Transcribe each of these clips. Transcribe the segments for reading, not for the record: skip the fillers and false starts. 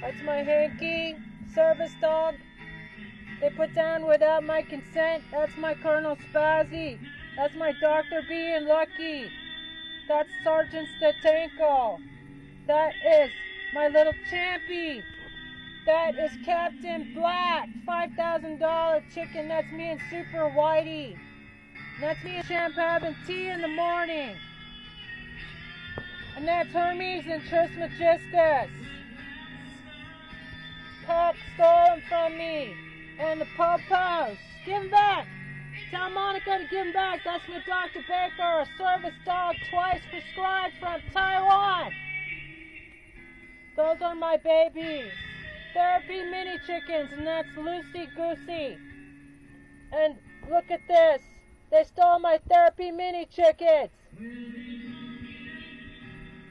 That's my hanky, service dog. They put down without my consent. That's my Colonel Spazzy. That's my Dr. being lucky. That's Sergeant Statenko. That is my little champy. That is Captain Black, $5,000 chicken. That's me and Super Whitey. That's me and Champ having tea in the morning. And that's Hermes and Trismegistus. Pop stole them from me. And the Popos. Give them back. Tell Monica to give them back. That's my Dr. Baker, a service dog twice prescribed from Taiwan. Those are my babies. Therapy mini chickens, and that's Lucy Goosey. And look at this. They stole my therapy mini chickens.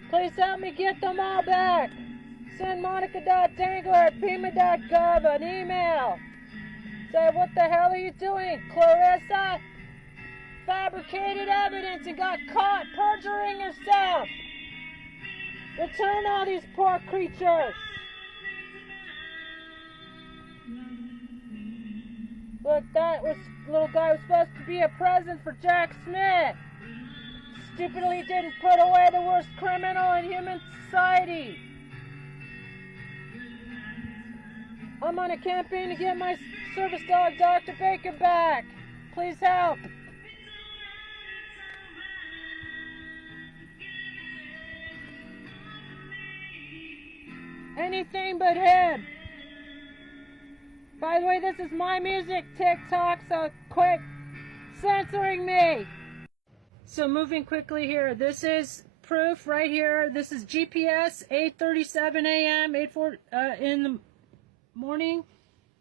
Please help me get them all back. Send monica.dangler@pima.gov an email. Say, what the hell are you doing, Clarissa? Fabricated evidence and got caught perjuring yourself. Return all these poor creatures. Look, that little guy was supposed to be a present for Jack Smith. Stupidly didn't put away the worst criminal in human society. I'm on a campaign to get my service dog, Dr. Baker, back. Please help. Anything but him. By the way, this is my music, TikTok, so quit censoring me. So moving quickly here, this is proof right here. This is GPS, 8:37 a.m., 8:4 in the morning,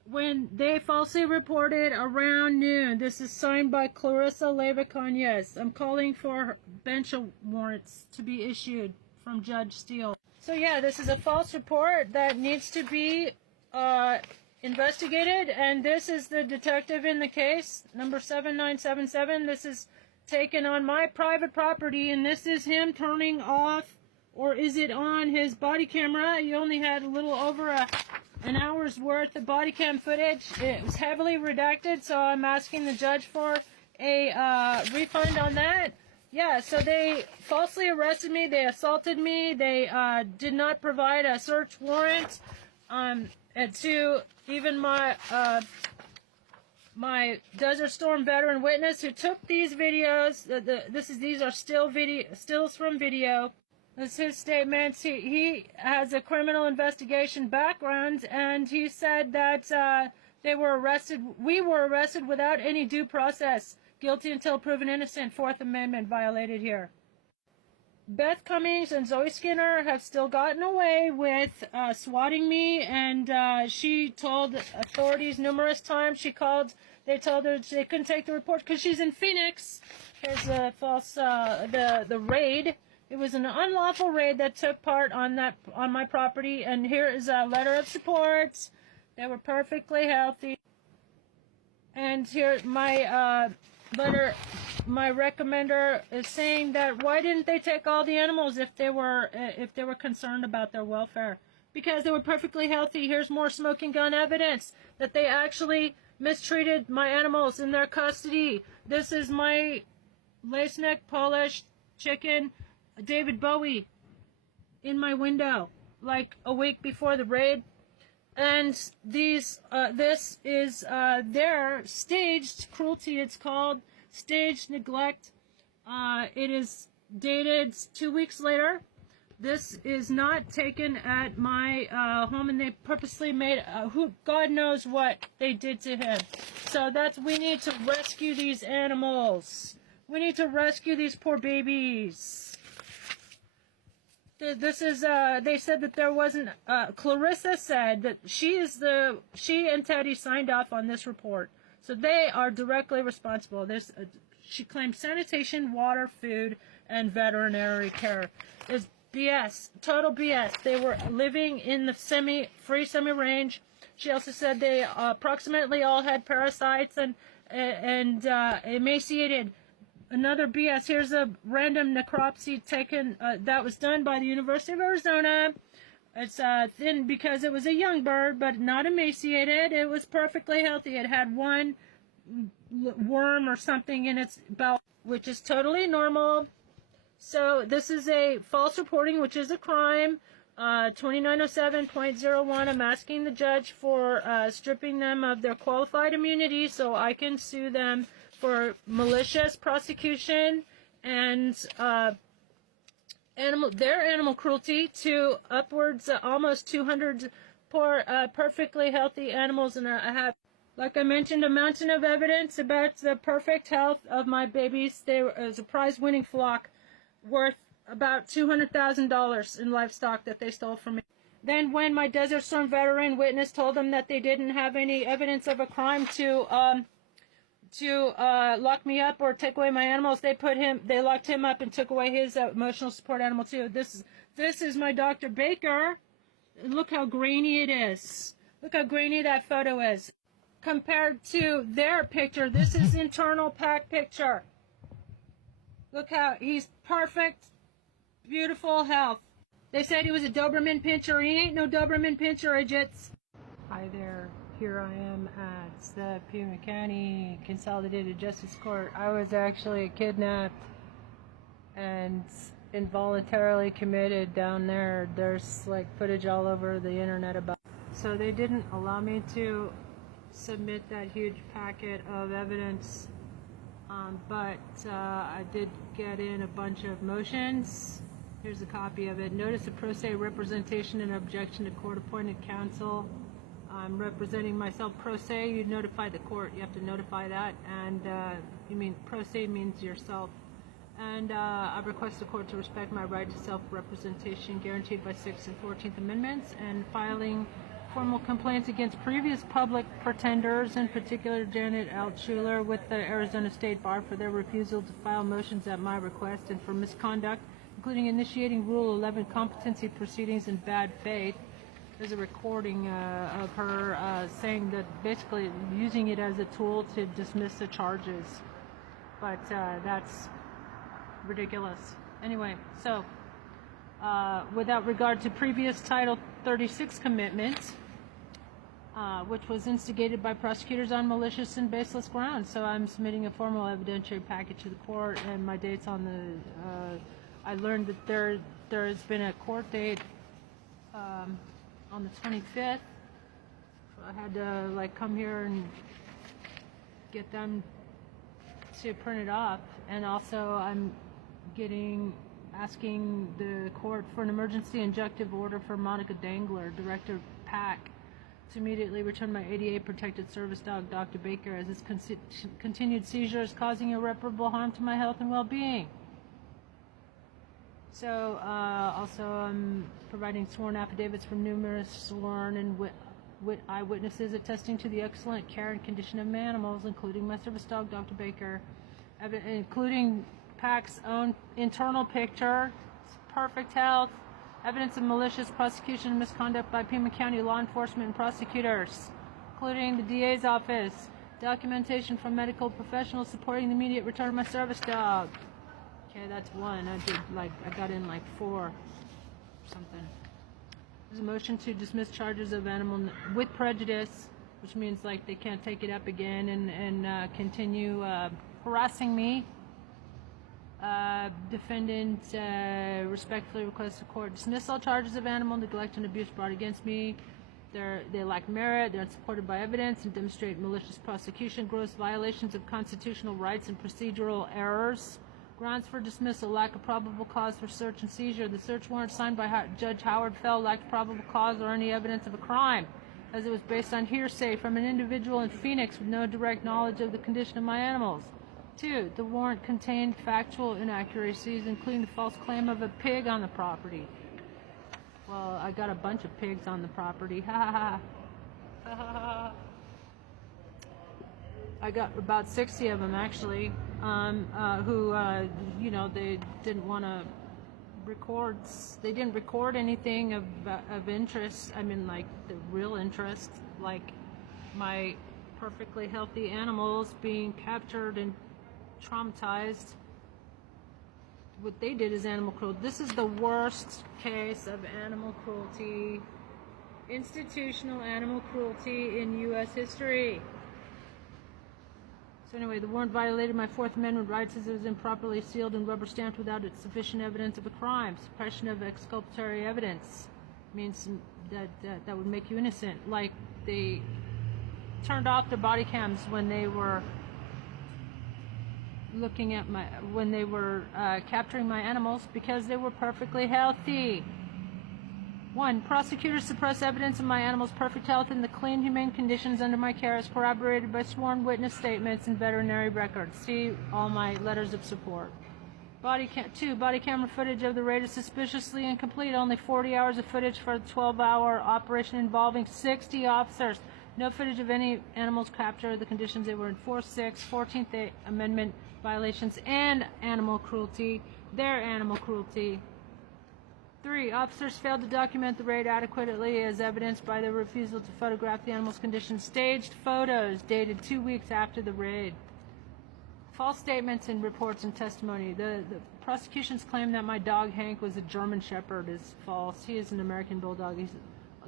when they falsely reported around noon. This is signed by Clarissa Leyva-Conyes. I'm calling for bench warrants to be issued from Judge Steele. So yeah, this is a false report that needs to be investigated, and this is the detective in the case, number 7977. This is taken on my private property, and this is him turning off, or is it on, his body camera. He only had a little over an hour's worth of body cam footage. It was heavily redacted, so I'm asking the judge for a refund on that. Yeah, so they falsely arrested me, they assaulted me, they did not provide a search warrant to even my my Desert Storm veteran witness who took these videos. These are stills from video. This is his statements. He has a criminal investigation background, and he said that we were arrested without any due process. Guilty until proven innocent. Fourth Amendment violated here. Beth Cummings and Zoe Skinner have still gotten away with swatting me, and she told authorities numerous times. They told her they couldn't take the report because she's in Phoenix. Here's the false, the raid. It was an unlawful raid that took part on my property, and here is a letter of support. They were perfectly healthy. And here my letter, my recommender is saying that why didn't they take all the animals if they were concerned about their welfare? Because they were perfectly healthy. Here's more smoking gun evidence that they actually mistreated my animals in their custody. This is my lace neck Polish chicken, David Bowie, in my window, like a week before the raid. And this is their staged cruelty. It's called staged neglect. It is dated 2 weeks later. This is not taken at my home, and they purposely made God knows what they did to him. So we need to rescue these animals. We need to rescue these poor babies. This is, they said that there wasn't, Clarissa said that she and Teddy signed off on this report. So they are directly responsible. She claims sanitation, water, food, and veterinary care. It's BS, total BS. They were living in the free semi-range. She also said they approximately all had parasites and emaciated. Another BS. Here's a random necropsy taken that was done by the University of Arizona. It's thin because it was a young bird, but not emaciated. It was perfectly healthy. It had one worm or something in its bowel, which is totally normal. So this is a false reporting, which is a crime. 2907.01. I'm asking the judge for stripping them of their qualified immunity so I can sue them for malicious prosecution and animal cruelty to upwards almost 200 poor, perfectly healthy animals. And I have, like I mentioned, a mountain of evidence about the perfect health of my babies. It was a prize-winning flock worth about $200,000 in livestock that they stole from me. Then when my Desert Storm veteran witness told them that they didn't have any evidence of a crime to lock me up or take away my animals, they locked him up and took away his emotional support animal too. This is my Dr. Baker. Look how grainy it is. Look how grainy that photo is. Compared to their picture, this is internal pack picture. Look how he's perfect, beautiful health. They said he was a Doberman Pinscher. He ain't no Doberman Pinscher, idiots. Hi there. Here I am at the Pima County Consolidated Justice Court. I was actually kidnapped and involuntarily committed down there. There's like footage all over the internet about it. So they didn't allow me to submit that huge packet of evidence, but I did get in a bunch of motions. Here's a copy of it. Notice of pro se representation and objection to court-appointed counsel. I'm representing myself pro se. You notify the court. You have to notify that. And you mean pro se means yourself. And I request the court to respect my right to self-representation guaranteed by 6th and 14th Amendments, and filing formal complaints against previous public pretenders, in particular Janet Altshuler, with the Arizona State Bar for their refusal to file motions at my request and for misconduct, including initiating Rule 11 competency proceedings in bad faith. There's a recording of her saying that, basically using it as a tool to dismiss the charges. But that's ridiculous. Anyway, so without regard to previous Title 36 commitments, which was instigated by prosecutors on malicious and baseless grounds. So I'm submitting a formal evidentiary package to the court, and my dates on the, I learned that there has been a court date on the 25th. I had to like come here and get them to print it off, and also I'm asking the court for an emergency injunctive order for Monica Dangler, Director PAC, to immediately return my ADA protected service dog, Dr. Baker, as his continued seizure is causing irreparable harm to my health and well-being. So also I'm providing sworn affidavits from numerous sworn and eyewitnesses attesting to the excellent care and condition of my animals, including my service dog, Dr. Baker, including PAC's own internal picture, perfect health, evidence of malicious prosecution and misconduct by Pima County law enforcement and prosecutors, including the DA's office, documentation from medical professionals supporting the immediate return of my service dog. Okay, that's one. I got in like 4 or something. There's a motion to dismiss charges of animal with prejudice, which means like they can't take it up again and continue harassing me. Defendant respectfully requests the court dismiss all charges of animal neglect and abuse brought against me. They lack merit, they're unsupported by evidence, and demonstrate malicious prosecution, gross violations of constitutional rights, and procedural errors. Grounds for dismissal: lack of probable cause for search and seizure. The search warrant signed by Judge Howard Fell lacked probable cause or any evidence of a crime, as it was based on hearsay from an individual in Phoenix with no direct knowledge of the condition of my animals. 2. The warrant contained factual inaccuracies, including the false claim of a pig on the property. Well, I got a bunch of pigs on the property. Ha ha ha. I got about 60 of them actually, who, they didn't want to record. They didn't record anything of interest. I mean, like the real interest, like my perfectly healthy animals being captured and traumatized. what they did is animal cruelty. This is the worst case of animal cruelty, institutional animal cruelty in U.S. history. So anyway, the warrant violated my Fourth Amendment rights as it was improperly sealed and rubber stamped without sufficient evidence of a crime. Suppression of exculpatory evidence means that would make you innocent. Like they turned off their body cams when they were looking at capturing my animals because they were perfectly healthy. 1. Prosecutors suppress evidence of my animals' perfect health and the clean, humane conditions under my care as corroborated by sworn witness statements and veterinary records. See all my letters of support. 2. Body camera footage of the raid is suspiciously incomplete. Only 40 hours of footage for the 12-hour operation involving 60 officers. No footage of any animals captured, the conditions they were in. 6. 14th Amendment violations and animal cruelty. Their animal cruelty. 3. Officers failed to document the raid adequately as evidenced by their refusal to photograph the animal's condition. Staged photos dated 2 weeks after the raid. False statements in reports and testimony. The prosecution's claim that my dog Hank was a German Shepherd is false. He is an American Bulldog.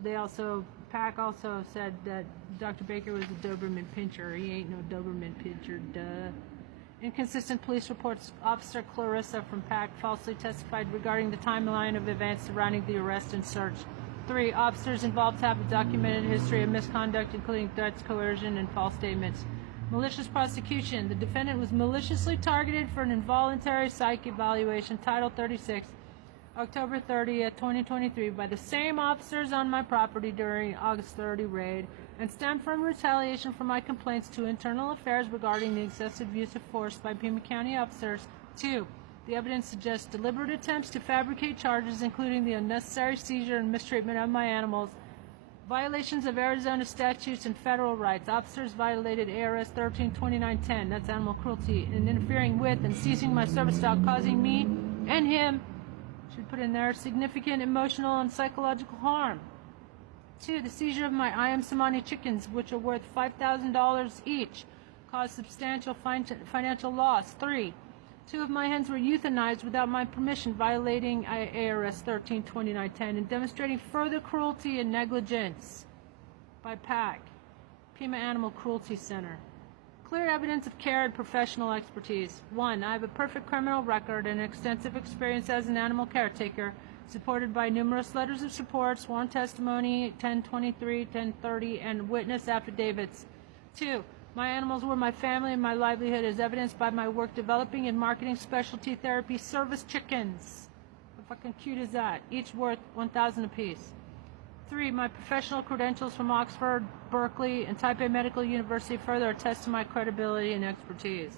PAC also said that Dr. Baker was a Doberman Pinscher. He ain't no Doberman Pinscher, duh. Inconsistent police reports. Officer Clarissa from PAC falsely testified regarding the timeline of events surrounding the arrest and search. 3. Officers involved have a documented history of misconduct, including threats, coercion, and false statements. Malicious prosecution. The defendant was maliciously targeted for an involuntary psych evaluation, Title 36, October 30th, 2023, by the same officers on my property during August 30 raid, and stemmed from retaliation for my complaints to Internal Affairs regarding the excessive use of force by Pima County officers. 2. The evidence suggests deliberate attempts to fabricate charges, including the unnecessary seizure and mistreatment of my animals, violations of Arizona statutes and federal rights. Officers violated ARS 132910, that's animal cruelty, and interfering with and seizing my service dog, causing me and him, should put in there, significant emotional and psychological harm. 2. The seizure of my I Am Samani chickens, which are worth $5,000 each, caused substantial financial loss. 3. 2 of my hens were euthanized without my permission, violating ARS 132910 and demonstrating further cruelty and negligence by PAC, Pima Animal Cruelty Center. Clear evidence of care and professional expertise. 1. I have a perfect criminal record and extensive experience as an animal caretaker, supported by numerous letters of support, sworn testimony, 1023, 1030, and witness affidavits. 2. My animals were my family and my livelihood, as evidenced by my work developing and marketing specialty therapy service chickens. How fucking cute is that? Each worth $1,000 apiece. 3. My professional credentials from Oxford, Berkeley, and Taipei Medical University further attest to my credibility and expertise.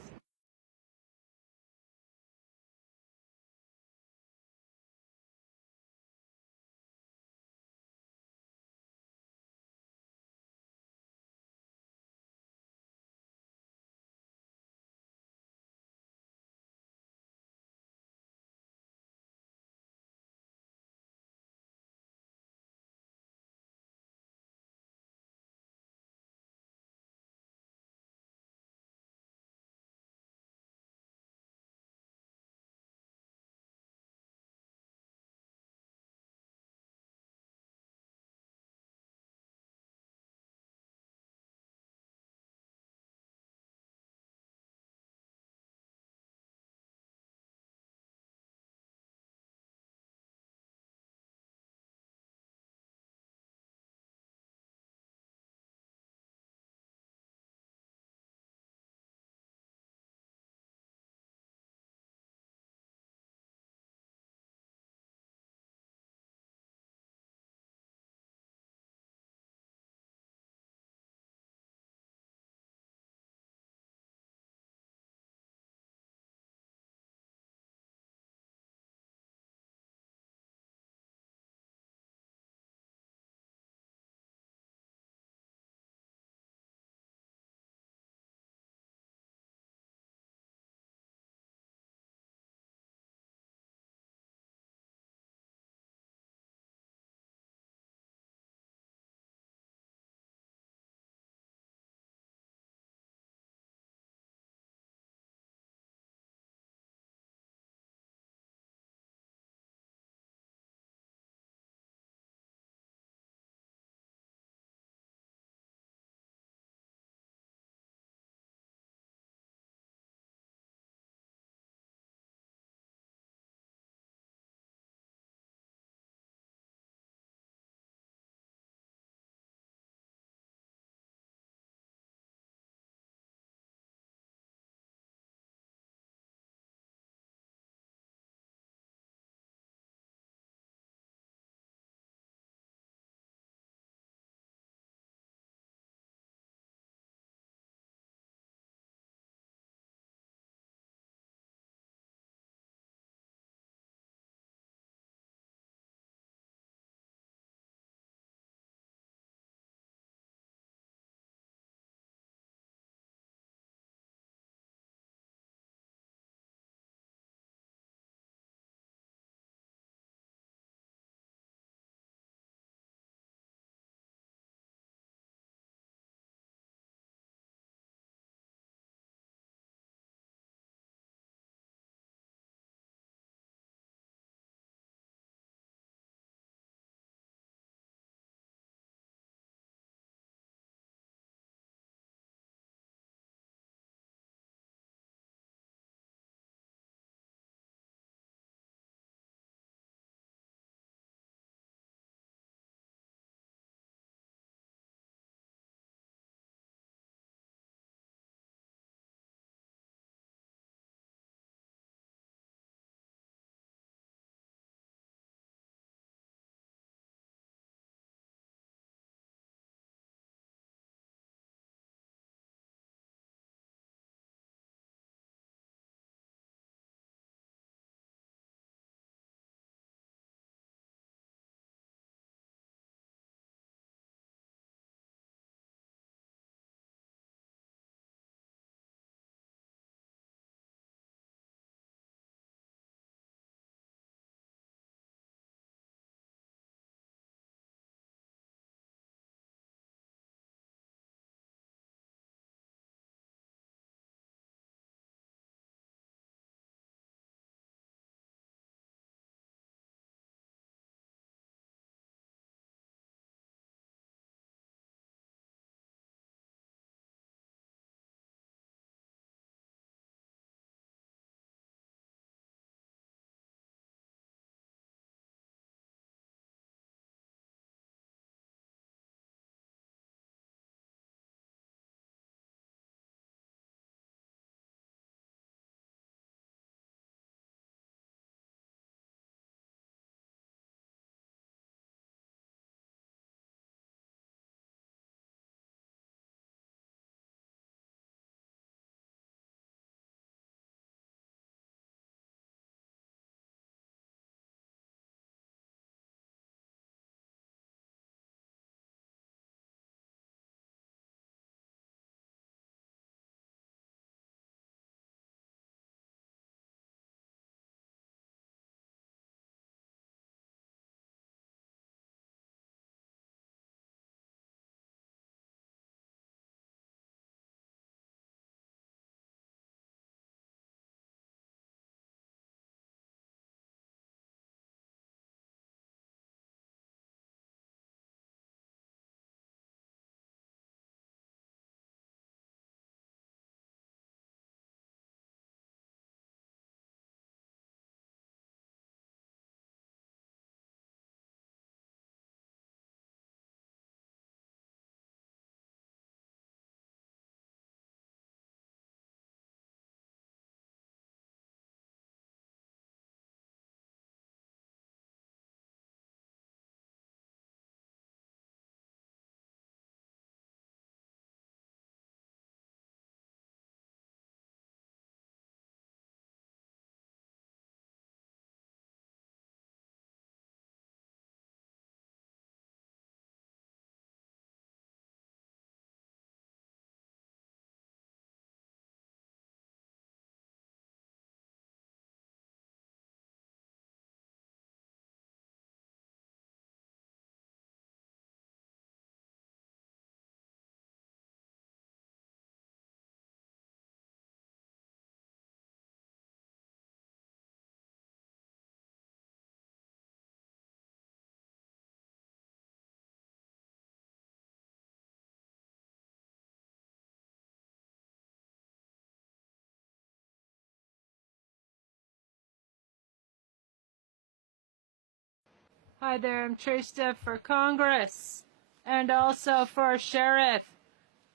Hi there, I'm Trista for Congress, and also for Sheriff,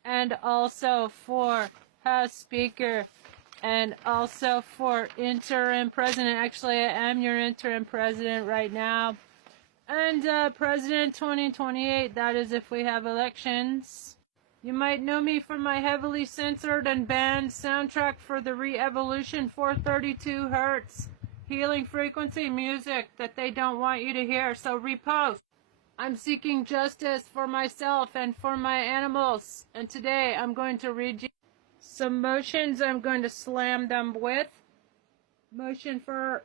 and also for House Speaker, and also for Interim President. Actually, I am your Interim President right now. And President 2028, that is if we have elections. You might know me from my heavily censored and banned soundtrack for the Re-Evolution 432 Hertz healing frequency music that they don't want you to hear, so repost. I'm seeking justice for myself and for my animals, and today I'm going to read you some motions. I'm going to slam them with. Motion for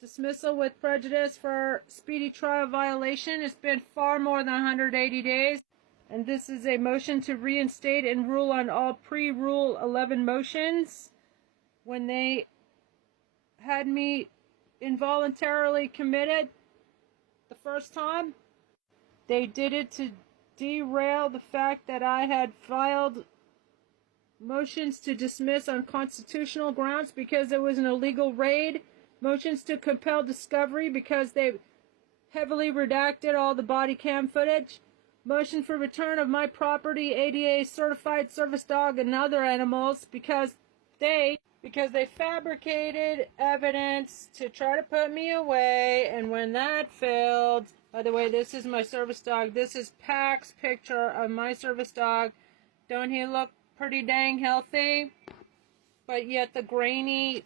dismissal with prejudice for speedy trial violation. It's been far more than 180 days. And this is a motion to reinstate and rule on all pre-Rule 11 motions. When they had me involuntarily committed the first time, they did it to derail the fact that I had filed motions to dismiss on constitutional grounds because it was an illegal raid. Motions to compel discovery because they heavily redacted all the body cam footage. Motion for return of my property, ADA certified service dog and other animals because they fabricated evidence to try to put me away, and when that failed, by the way, this is my service dog. This is Pac's picture of my service dog. Don't he look pretty dang healthy? But yet the grainy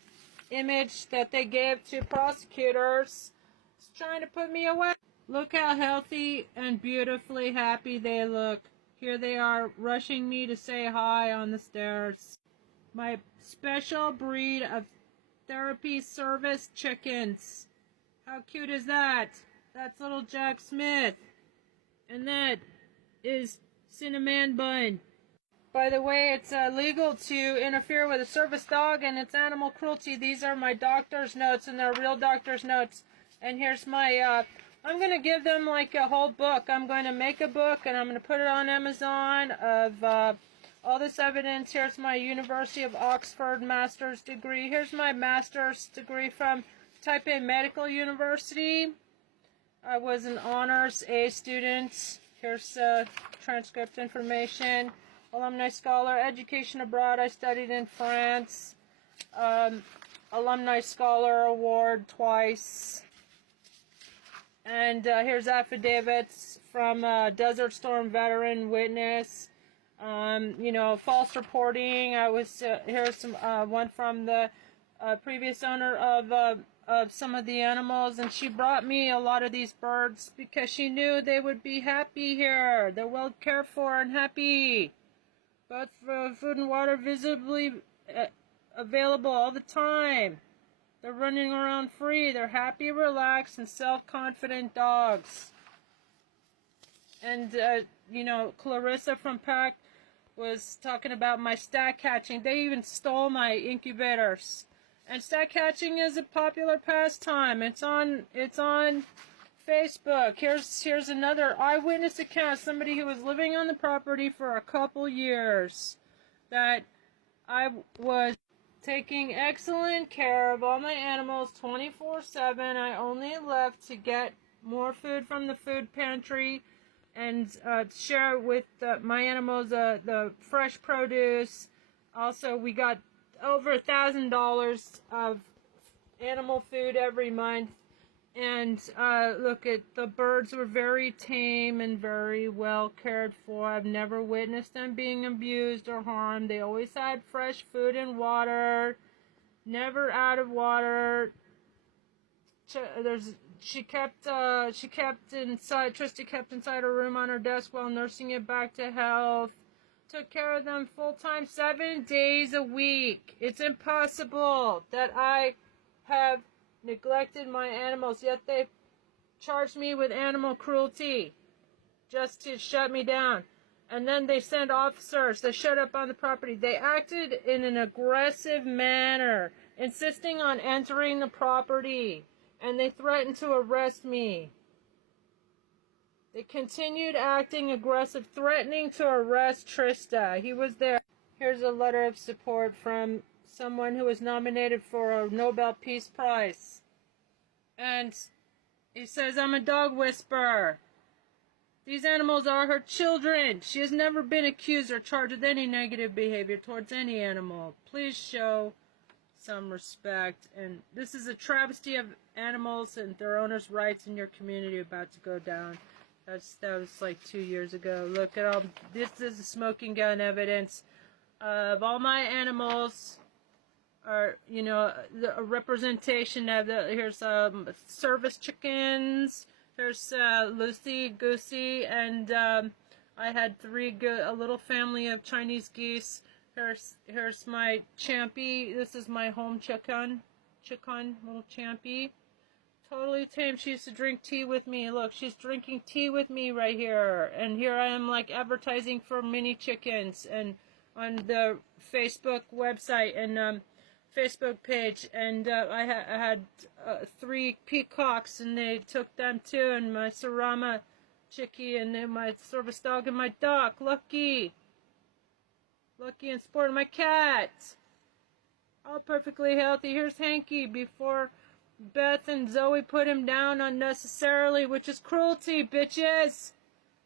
image that they give to prosecutors is trying to put me away. Look how healthy and beautifully happy they look. Here they are rushing me to say hi on the stairs. My special breed of therapy service chickens. How cute is that? That's little Jack Smith. And that is Cinnamon Bun. By the way, it's illegal to interfere with a service dog, and it's animal cruelty. These are my doctor's notes, and they're real doctor's notes. And here's my, I'm going to give them like a whole book. I'm going to make a book, and I'm going to put it on Amazon of all this evidence. Here's my University of Oxford master's degree. Here's my master's degree from Taipei Medical University. I was an honors A student. Here's transcript information. Alumni scholar, education abroad. I studied in France. Alumni scholar award twice. And here's affidavits from Desert Storm veteran witness. False reporting. I was here's some one from the previous owner of some of the animals, and she brought me a lot of these birds because she knew they would be happy here. They're well cared for and happy. Both for food and water visibly available all the time. They're running around free. They're happy, relaxed, and self-confident dogs. And, Clarissa from PAC was talking about my stack hatching. They even stole my incubators. And stack hatching is a popular pastime. It's on Facebook. Here's another eyewitness account. Somebody who was living on the property for a couple years. That I was taking excellent care of all my animals 24/7. I only left to get more food from the food pantry and share with my animals the fresh produce. Also, we got over $1,000 of animal food every month. And look, the birds were very tame and very well cared for. I've never witnessed them being abused or harmed. They always had fresh food and water, never out of water. Trista kept inside her room on her desk while nursing it back to health. Took care of them full time, 7 days a week. It's impossible that I have neglected my animals, yet they charged me with animal cruelty just to shut me down. And then they sent officers to shut up on the property. They acted in an aggressive manner, insisting on entering the property, and they threatened to arrest me. They continued acting aggressive, threatening to arrest Trista. He was there. Here's a letter of support from someone who was nominated for a Nobel Peace Prize. And He says, I'm a dog whisperer. These animals are her children. She has never been accused or charged with any negative behavior towards any animal. Please show some respect. And this is a travesty of animals and their owners' rights in your community about to go down. That was like 2 years ago. Look at all this is the smoking gun evidence of all my animals. Are, you know, a representation of the, here's service chickens, there's Lucy, Goosey, and I had a little family of Chinese geese. Here's my champy. This is my home chicken, little champy. Totally tame. She used to drink tea with me. Look, she's drinking tea with me right here. And here I am, like, advertising for mini chickens and on the Facebook website and Facebook page. And I had 3 peacocks, and they took them too. And my Sarama chickie, and then my service dog, and my duck, Lucky and Sport, and my cat. All perfectly healthy. Here's Hanky before Beth and Zoe put him down unnecessarily, which is cruelty, bitches.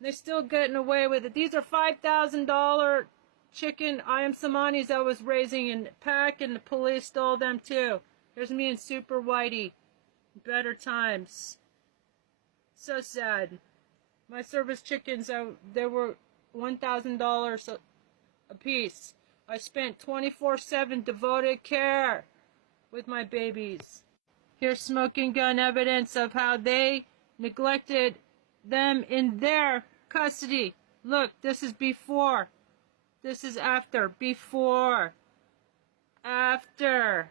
They're still getting away with it. These are $5,000 chicken Ayam Samanis I was raising in pack, and the police stole them too. Here's me and Super Whitey. Better times. So sad. My service chickens, they were $1,000 a piece. I spent 24/7 devoted care with my babies. Here's smoking gun evidence of how they neglected them in their custody. Look, this is before. This is after. Before. After.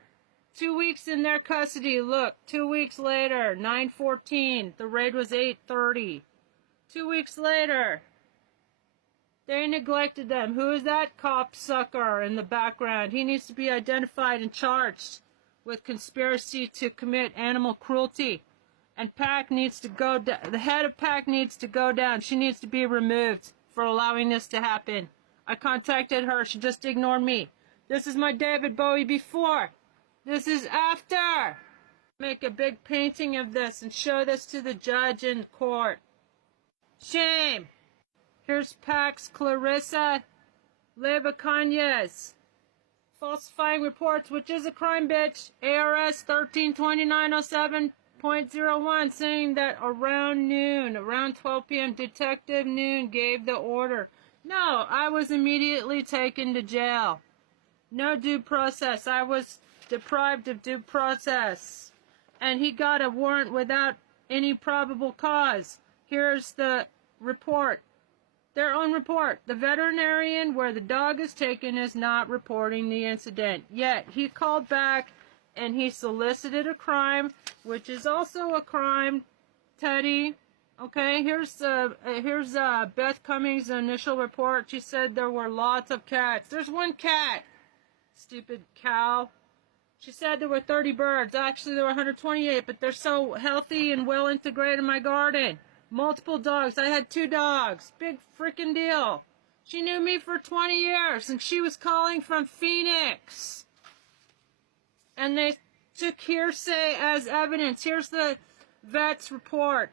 2 weeks in their custody. Look, 2 weeks later, 9/14. The raid was 8:30. 2 weeks later, they neglected them. Who is that cop sucker in the background? He needs to be identified and charged with conspiracy to commit animal cruelty. And PAC needs to go down. The head of PAC needs to go down. She needs to be removed for allowing this to happen. I contacted her. She just ignored me. This is my David Bowie before. This is after. Make a big painting of this and show this to the judge in court. Shame. Here's PAC's Clarissa Lebacañez. Falsifying reports, which is a crime, bitch. ARS 132907.01, saying that around 12 p.m., Detective Noon gave the order. No, I was immediately taken to jail. No due process. I was deprived of due process. And he got a warrant without any probable cause. Here's the report. Their own report. The veterinarian where the dog is taken is not reporting the incident. Yet he called back and he solicited a crime, which is also a crime, Teddy. Okay, here's Beth Cummings' initial report. She said there were lots of cats. There's one cat. Stupid cow. She said there were 30 birds. Actually, there were 128, but they're so healthy and well integrated in my garden. Multiple dogs. I had 2 dogs. Big freaking deal. She knew me for 20 years, and she was calling from Phoenix. And they took hearsay as evidence. Here's the vet's report.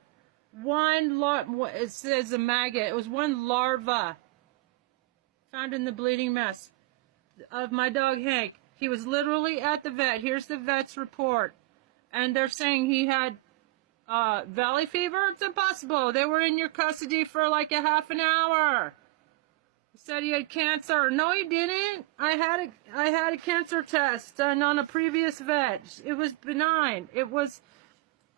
It says a maggot. It was one larva found in the bleeding mess of my dog Hank. He was literally at the vet. Here's the vet's report. And they're saying he had valley fever? It's impossible. They were in your custody for like a half an hour. He said he had cancer. No, he didn't. I had a cancer test done on a previous vet. It was benign. It was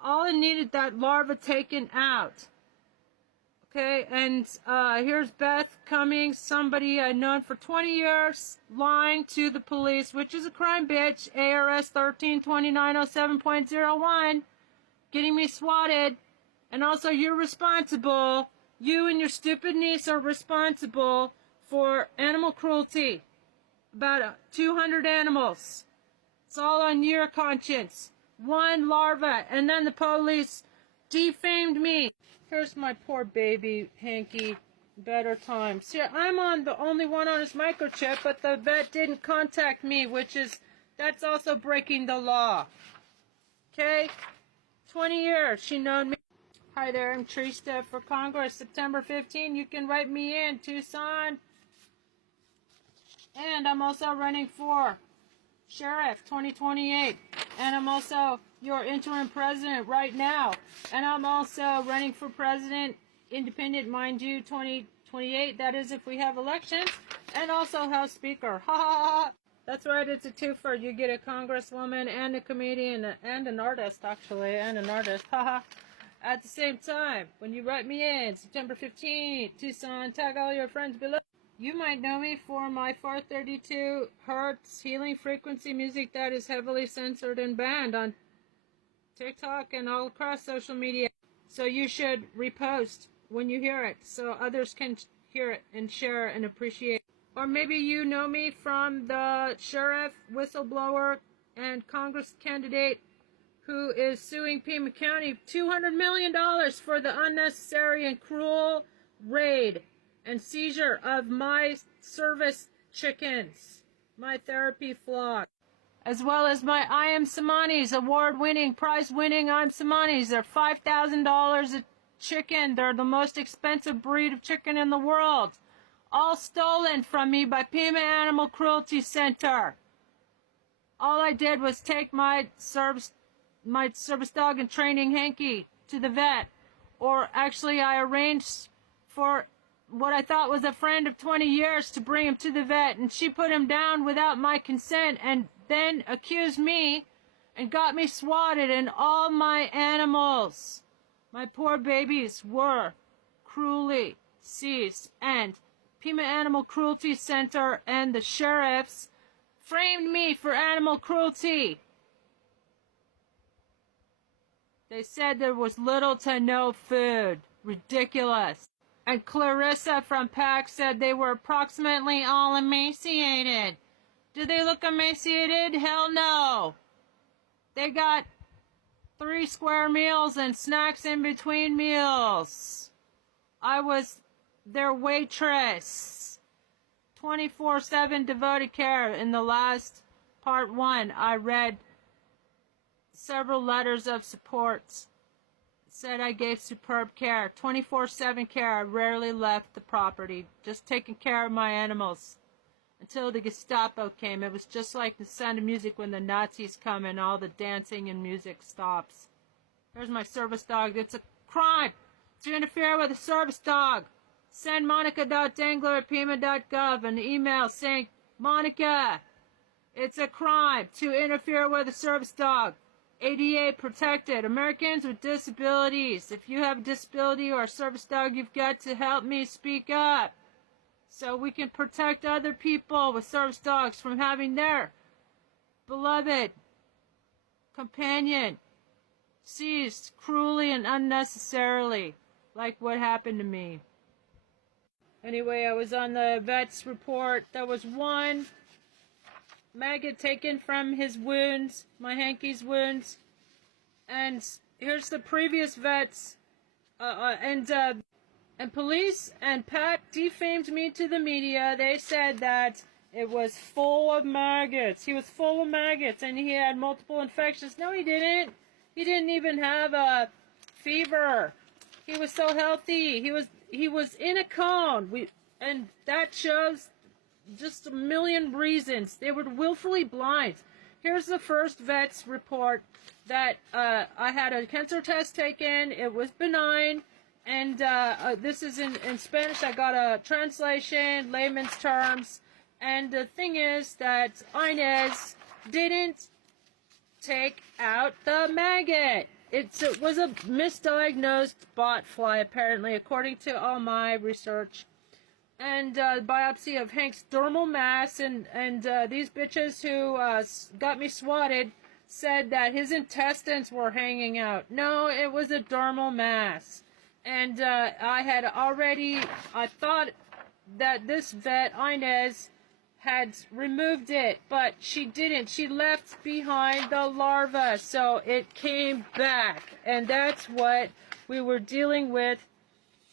all it needed, that larva taken out. Okay, and here's Beth Cummings, somebody I'd known for 20 years, lying to the police, which is a crime, bitch. ARS 132907.01. Getting me swatted. And also, you're responsible. You and your stupid niece are responsible for animal cruelty. About 200 animals. It's all on your conscience. One larva. And then the police defamed me. Here's my poor baby, Hanky. Better times. See, I'm the only one on his microchip, but the vet didn't contact me, that's also breaking the law. Okay? 20 years she known me. Hi there, I'm Trista for Congress, September 15. You can write me in, Tucson. And I'm also running for Sheriff 2028. And I'm also your interim president right now. And I'm also running for president, independent, mind you, 2028. That is if we have elections. And also House Speaker. Ha ha ha. That's right, it's a twofer. You get a congresswoman and a comedian and an artist, actually, and an artist. Ha ha. At the same time, when you write me in, September 15th, Tucson, tag all your friends below. You might know me for my 432 Hertz healing frequency music that is heavily censored and banned on TikTok and all across social media. So you should repost when you hear it so others can hear it and share and appreciate. Or maybe you know me from the sheriff, whistleblower, and Congress candidate who is suing Pima County $200 million for the unnecessary and cruel raid and seizure of my service chickens, my therapy flock, as well as my I Am Samanis award-winning, prize-winning I Am Samanis. They're $5,000 a chicken. They're the most expensive breed of chicken in the world. All stolen from me by Pima Animal Cruelty Center. All I did was take my service dog and training Hanky to the vet. Or actually I arranged for what I thought was a friend of 20 years to bring him to the vet, and she put him down without my consent and then accused me and got me swatted, and all my animals, my poor babies, were cruelly seized. And Pima Animal Cruelty Center and the sheriffs framed me for animal cruelty. They said there was little to no food. Ridiculous. And Clarissa from PAC said they were approximately all emaciated. Do they look emaciated? Hell no. They got 3 square meals and snacks in between meals. I was their waitress. 24/7 devoted care. In the last part 1, I read several letters of support. Said I gave superb care. 24/7 care. I rarely left the property. Just taking care of my animals. Until the Gestapo came. It was just like the Sound of Music when the Nazis come and all the dancing and music stops. There's my service dog. It's a crime to interfere with a service dog. Send monica.dangler@pima.gov an email saying, Monica, it's a crime to interfere with a service dog. ADA protected. Americans with disabilities. If you have a disability or a service dog, you've got to help me speak up so we can protect other people with service dogs from having their beloved companion seized cruelly and unnecessarily, like what happened to me. Anyway, I was on the vet's report. There was 1 maggot taken from his wounds, my Hanky's wounds. And here's the previous vets. And police and PAC defamed me to the media. They said that it was full of maggots. He was full of maggots and he had multiple infections. No, he didn't. He didn't even have a fever. He was so healthy. He was in a cone. And that shows just a million reasons. They were willfully blind. Here's the first vet's report that I had a cancer test taken. It was benign. And this is in Spanish. I got a translation, layman's terms. And the thing is that Inez didn't take out the maggot. It was a misdiagnosed bot fly, apparently, according to all my research. And biopsy of Hank's dermal mass, and these bitches who got me swatted said that his intestines were hanging out. No, it was a dermal mass. And I thought that this vet, Inez, had removed it, but she didn't. She left behind the larva, so it came back. And that's what we were dealing with.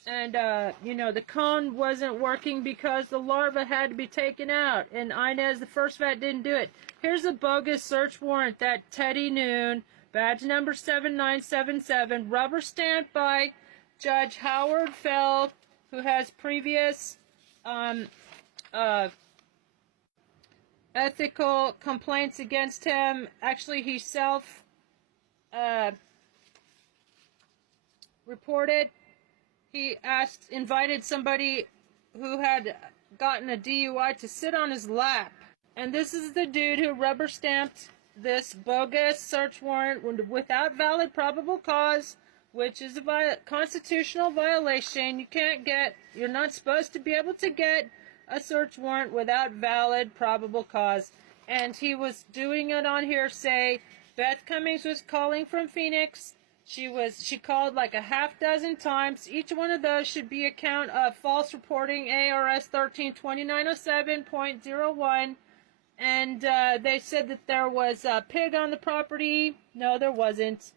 And, the cone wasn't working because the larva had to be taken out. And Inez, the first vet, didn't do it. Here's a bogus search warrant that Teddy Noon badge number 7977, rubber stamped by Judge Howard Feld, who has previous ethical complaints against him. Actually, he reported. He invited somebody who had gotten a DUI to sit on his lap. And this is the dude who rubber stamped this bogus search warrant without valid probable cause, which is a constitutional violation. You're not supposed to be able to get a search warrant without valid probable cause. And he was doing it on hearsay. Beth Cummings was calling from Phoenix. She called like a half dozen times. Each one of those should be a count of false reporting, ARS 132907.01. And they said that there was a pig on the property. No, there wasn't.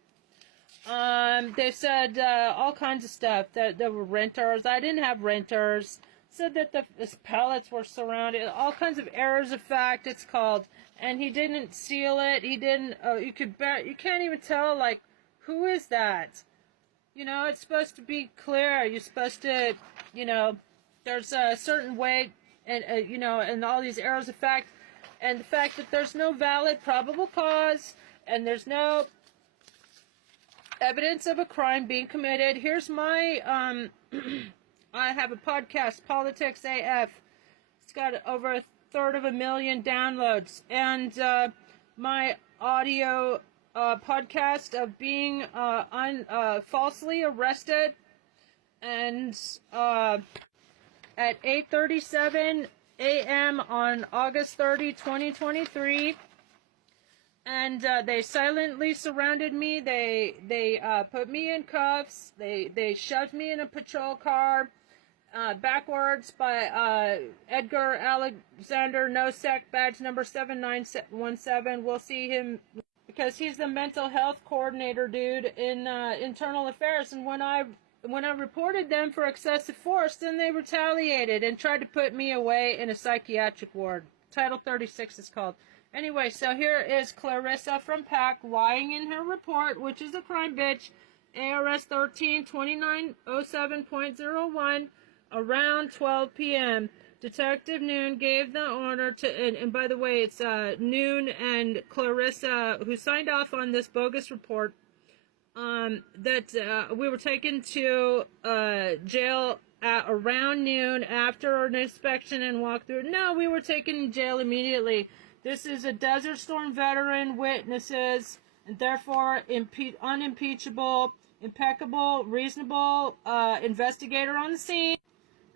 They said all kinds of stuff, that there were renters. I didn't have renters. Said that the pallets were surrounded. All kinds of errors of fact, it's called. And he didn't seal it. He didn't. You can't even tell, like, who is that? You know, it's supposed to be clear. You're supposed to, there's a certain way, and and all these errors of fact, and the fact that there's no valid probable cause, and there's no evidence of a crime being committed. Here's my, I have a podcast, Politics AF. It's got over 1/3 downloads, and my audio podcast of being falsely arrested, and at 8:37 a.m. on August 30, 2023, and they silently surrounded me. They put me in cuffs. They shoved me in a patrol car backwards by Edgar Alexander Nosek, badge number 7917. We'll see him because he's the mental health coordinator dude in internal affairs. And when I reported them for excessive force, then they retaliated and tried to put me away in a psychiatric ward. Title 36 is called. Anyway, so here is Clarissa from PAC lying in her report, which is a crime bitch, ARS 132907.01, around 12 p.m. Detective Noon gave the order to, and by the way, it's Noon and Clarissa who signed off on this bogus report, that we were taken to jail at around noon after an inspection and walkthrough. No, we were taken to jail immediately. This is a Desert Storm veteran, witnesses, and therefore unimpeachable, impeccable, reasonable investigator on the scene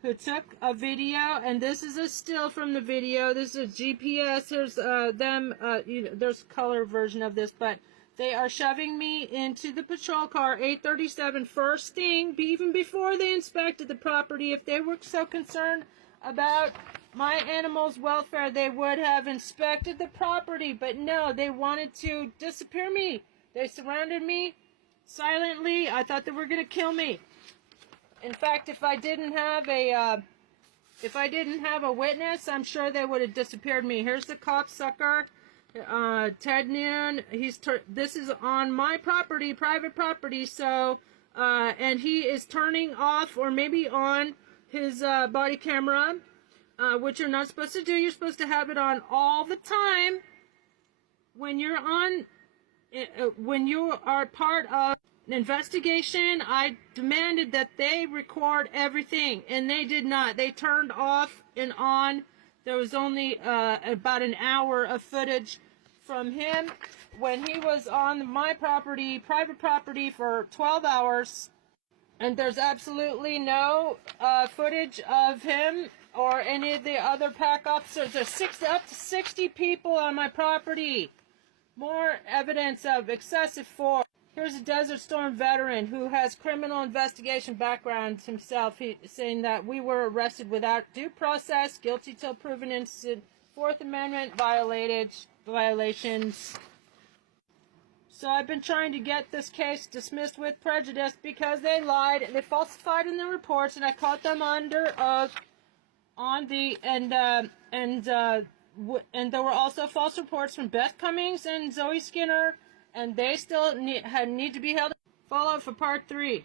who took a video, and this is a still from the video. This is a GPS. There's there's a color version of this, but they are shoving me into the patrol car, 8:37, first thing, even before they inspected the property. If they were so concerned about my animals' welfare, they would have inspected the property. But no, they wanted to disappear me. They surrounded me silently. I thought they were going to kill me. In fact, if I didn't have a witness, I'm sure they would have disappeared me. Here's the cocksucker. Ted Noon, this is on my property, private property, so, and he is turning off or maybe on his body camera, which you're not supposed to do. You're supposed to have it on all the time. When you are part of an investigation, I demanded that they record everything, and they did not. They turned off and on. There was only about an hour of footage from him when he was on my property, private property, for 12 hours. And there's absolutely no footage of him or any of the other PAC officers. There's up to 60 people on my property. More evidence of excessive force. Here's a Desert Storm veteran who has criminal investigation background himself. Saying that we were arrested without due process, guilty till proven innocent, Fourth Amendment violations. So I've been trying to get this case dismissed with prejudice because they lied and they falsified in their reports, and I caught them under oath on the and there were also false reports from Beth Cummings and Zoe Skinner and they still need to be held. Follow for part 3.